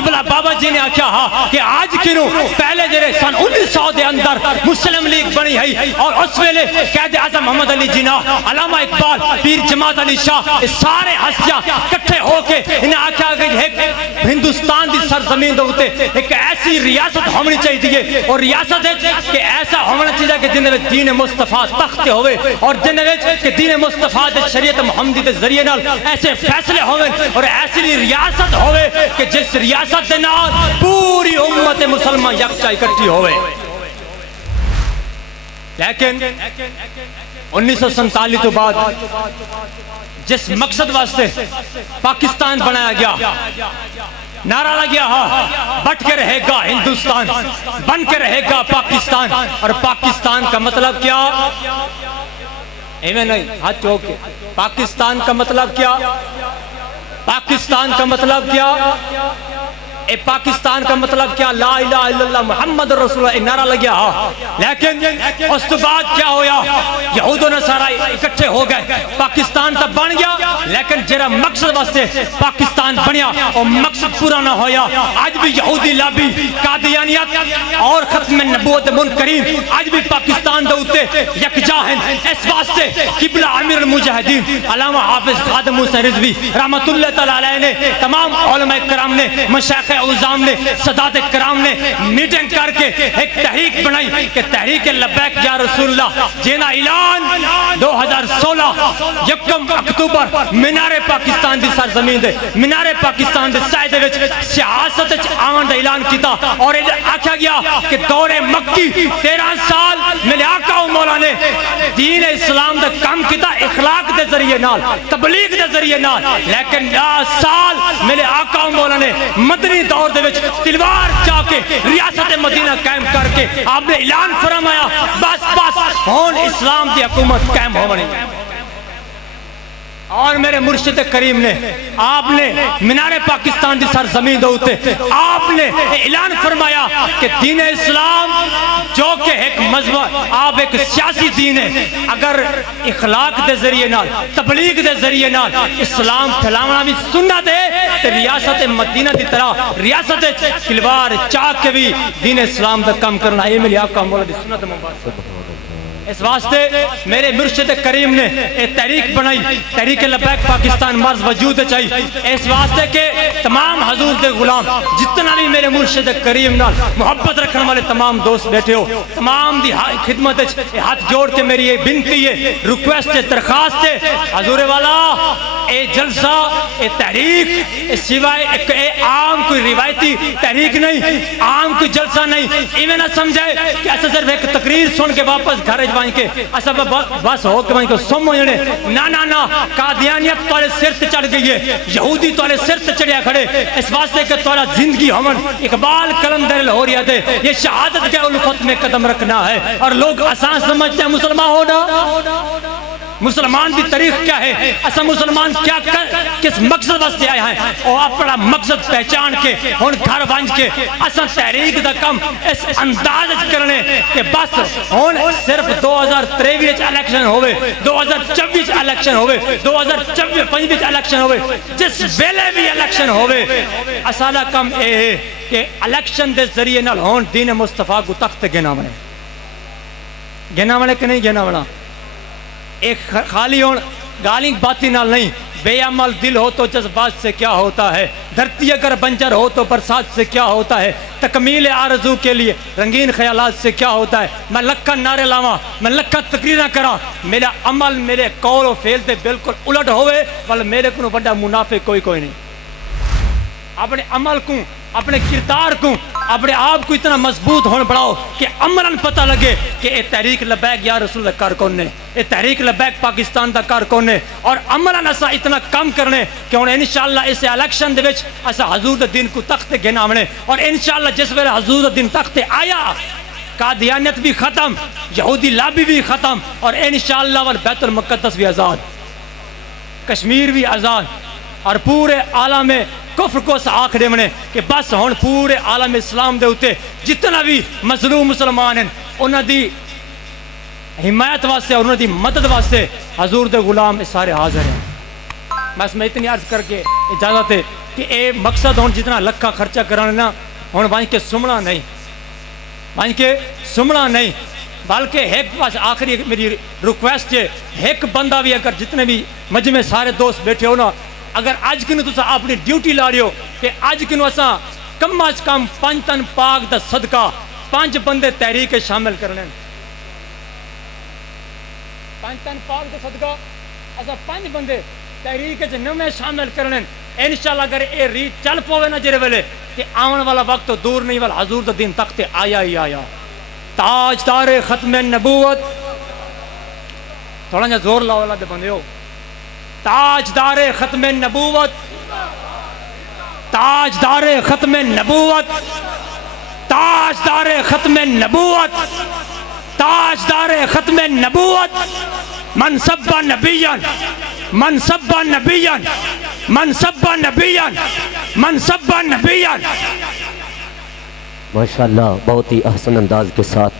किबला बाबा जी ने आख्या हा कि आज किनू पहले जेरे सन 1900 के अंदर मुस्लिम लीग बनी है और उस वेले कैद आजम मोहम्मद अली जिन्ना, अलामा इकबाल, पीर जमात अली शाह, सारे हस्तियां इकट्ठे होके इन्हें आख्या कि हिंदुस्तान की सरजमीन के उत्ते एक ऐसी रियासत होनी चाहिए और रियासत है कि ऐसा होना चाहिए कि जिन्हें दीन मुस्तफा तख्त होवे और जिन्हें कि दीन मुस्तफा के शरीयत मुहम्मदी के जरिए नाल ऐसे फैसले होवे और ऐसी रियासत होवे कि जिस रियासत के नाल पूरी उम्मत मुसलमान यकजा इकट्ठी होवे। लेकिन 1947 तो बाद जिस मकसद वास्ते पाकिस्तान बनाया गया, नारा लग गया हा बट के रहेगा हिंदुस्तान, बन के रहेगा पाकिस्तान। और पाकिस्तान का मतलब क्या? एवं नहीं, हाथ चौक के। पाकिस्तान का मतलब क्या? पाकिस्तान का मतलब क्या? पाकिस्तान का मतलब क्या? ला इलाहा इल्लल्लाह मुहम्मद रसूलुल्लाह नारा लग गया हा। लेकिन उस तो बाद क्या होया? यहूद और नसारा इकट्ठे हो गए, पाकिस्तान तब बन गया। लेकिन जरा मकसद वास्ते पाकिस्तान बनया और मकसद पूरा ना होया। आज भी यहूदी लाबी, कादियानियत और खत्म नबूवत मुनकरीन आज भी पाकिस्तान दे उत्ते यकजा हैं। इस वास्ते किबला अमीरुल मुजाहिदीन अल्लामा हाफिज खादिम हुसैन रिजवी रहमतुल्लाह तआला अलैह ने, तमाम उलमा कराम ने, मशाइख उज़ाम ने, सदात कराम ने मीटिंग करके एक तहरीक बनाई कि तहरीक लब्बैक या रसूलुल्लाह, जेना ऐलान 2016 यकम अक्तूबर मीनारे पाकिस्तान की सरजमीन दे, मीनारे पाकिस्तान के साए दे विच सियासत च आवन दा ऐलान किया। और आख्या गया कि दौरे मक्की 13 साल मेरे आका मौला ने दीन इस्लाम दा काम किया इखलाक के जरिए नाल, तबलीग के जरिए नाल। लेकिन 10 साल मेरे आका मौला ने मदनी दौर दे विच तलवार जाके रियासत मदीना कायम करके आपने ऐलान फरमाया बस बस हुण इस्लाम की हुकूमत कायम होनी। और मेरे मुर्शिद करीम ने, आपने मीनारे पाकिस्तान की सरजमीन उत्ते आपने ऐलान फरमाया कि दीन इस्लाम जो कि एक मजहब, आप एक सियासी दीन है, अगर इखलाक के जरिए नाल, तबलीग के जरिए नाल इस्लाम फैलाना भी सुन्नत है तो रियासत मदीना की तरह रियासत तलवार चाक के भी दीन इस्लाम का काम करना ये मेरी आपका मौला दी सुन्नत मुबारक। इस वास्ते मेरे मुर्शिद करीम ने एक तहरीक बनाई, तहरीक लब्बैक पाकिस्तान मर्ज वजूद चाहिए। इस वास्ते के तमाम हजूर के गुलाम जितना भी मेरे मुर्शिद करीम नाल मोहब्बत रखने वाले तमाम दोस्त बैठे हो, तमाम दी खिदमत हाथ जोड़ के मेरी ये बिनती है, रिक्वेस्ट है, दरखास्त है, हजूर वाला ए जलसा ए तहरीक सिवाय एक आम कोई रिवायती तहरीक नहीं, आम कोई जलसा नहीं, इवें ना समझाए कि ऐसा सिर्फ एक तकरीर सुन के वापस घर के बस हो के को सुम जने। ना ना ना, कादियानियत तोरे सिर ते चढ़ गई है, यहूदी तोरे सिर ते चढ़िया खड़े। इस वास्ते के तोरा जिंदगी हमन इकबाल कलंदर हो रही है, ये शहादत के उल्फत में कदम रखना है। और लोग आसान समझते हैं मुसलमान होना, मुसलमान की तारीख क्या है, असा मुसलमान क्या किस मकसद वास्ते आया है और अपना मकसद पहचान के हुण घर बंज के असा तहरीक का कम इस अंदाज करने के बस हुण सिर्फ 2023 इलेक्शन होवे, 2024 इलेक्शन होवे, 2025 इलेक्शन होवे, जिस वेले भी इलेक्शन होवे असाला कम ये है कि इलेक्शन के जरिए नाल हुण दीन मुस्तफा को तख्त गिना बने, गिना बने कि नहीं गिना बना। एक खाली हों गाली बाती नाल नहीं, बेअमल दिल हो तो जज्बात से क्या होता है, धरती अगर बंजर हो तो बरसात से क्या होता है, तकमील आरज़ू के लिए रंगीन ख्यालात से क्या होता है। मैं लक्का नारे लावा, मैं लक्का तकरीर करा, मेरा अमल मेरे कौल और फेल से बिल्कुल उलट होवे, वाल मेरे को बड़ा मुनाफिक कोई नहीं। अपने अमल को, अपने किरदार को, अपने आप को इतना मजबूत होने बढ़ाओ कि अमरन पता लगे कि ये तहरीक लब्बैक या रसूल का कार कौन है, ये तहरीक लब्बैक पाकिस्तान का कार कौन है। और अमरन असा इतना कम करने कि हुण इंशाअल्लाह इस इलेक्शन दे विच असा हजूर दे दिन को तख्त गिनावणे। और इंशाअल्लाह जिस वेले हजूर दे दिन तख्त आया कादियानियत भी खत्म, यहूदी लाबी भी खत्म, और इंशाअल्लाह वल बैतुल मुक़द्दस भी आज़ाद, कश्मीर भी आज़ाद, और पूरे आलम में कुफ्र को आख देवने कि बस हुण पूरे आलम इस्लाम दे उत्ते जितना भी मजलूम मुसलमान हैं उन्हां दी हिमायत वास्ते और उन्हां दी मदद वास्ते हजूर दे गुलाम सारे हाजिर हैं। बस मैं इतनी अर्ज करके इजाजत है। कि ये मकसद हूँ जितना लखा खर्चा कराने ना हूँ वहीं के सुमना नहीं, वहीं के सुमना नहीं, बल्कि एक पास आखिरी मेरी रिक्वेस्ट है, एक बंदा भी अगर जितने भी मजमे सारे दोस्त बैठे हो ना, अगर अज कि तुम अपनी ड्यूटी ला रहे हो कि अज कि असा कम अज कम 5 टन पाक दा सदका 5 बंदे तहरीक शामिल करने, 5 टन पाक दा सदका असा 5 बंदे तहरीक नवे शामिल करने। इंशाअल्लाह अगर ये रीत चल पावे ना जिस वेले कि आने वाला वक्त तो दूर नहीं वाला हजूर का दिन तक आया ही आया। ताजदारे खत्म नबूवत, थोड़ा जा जोर लाओ अल्लाह दे बंदे, ताजदारे खत्म नबूवत, ताजदारे खत्म नबूवत, ताजदारे खत्म नबूवत, ताजदारे खत्म नबूवत, मनसब्बा नबियन, मनसब्बा नबियन, मनसब्बा नबियन, मनसब्बा नबियन। माशाअल्लाह बहुत ही अहसन अंदाज के साथ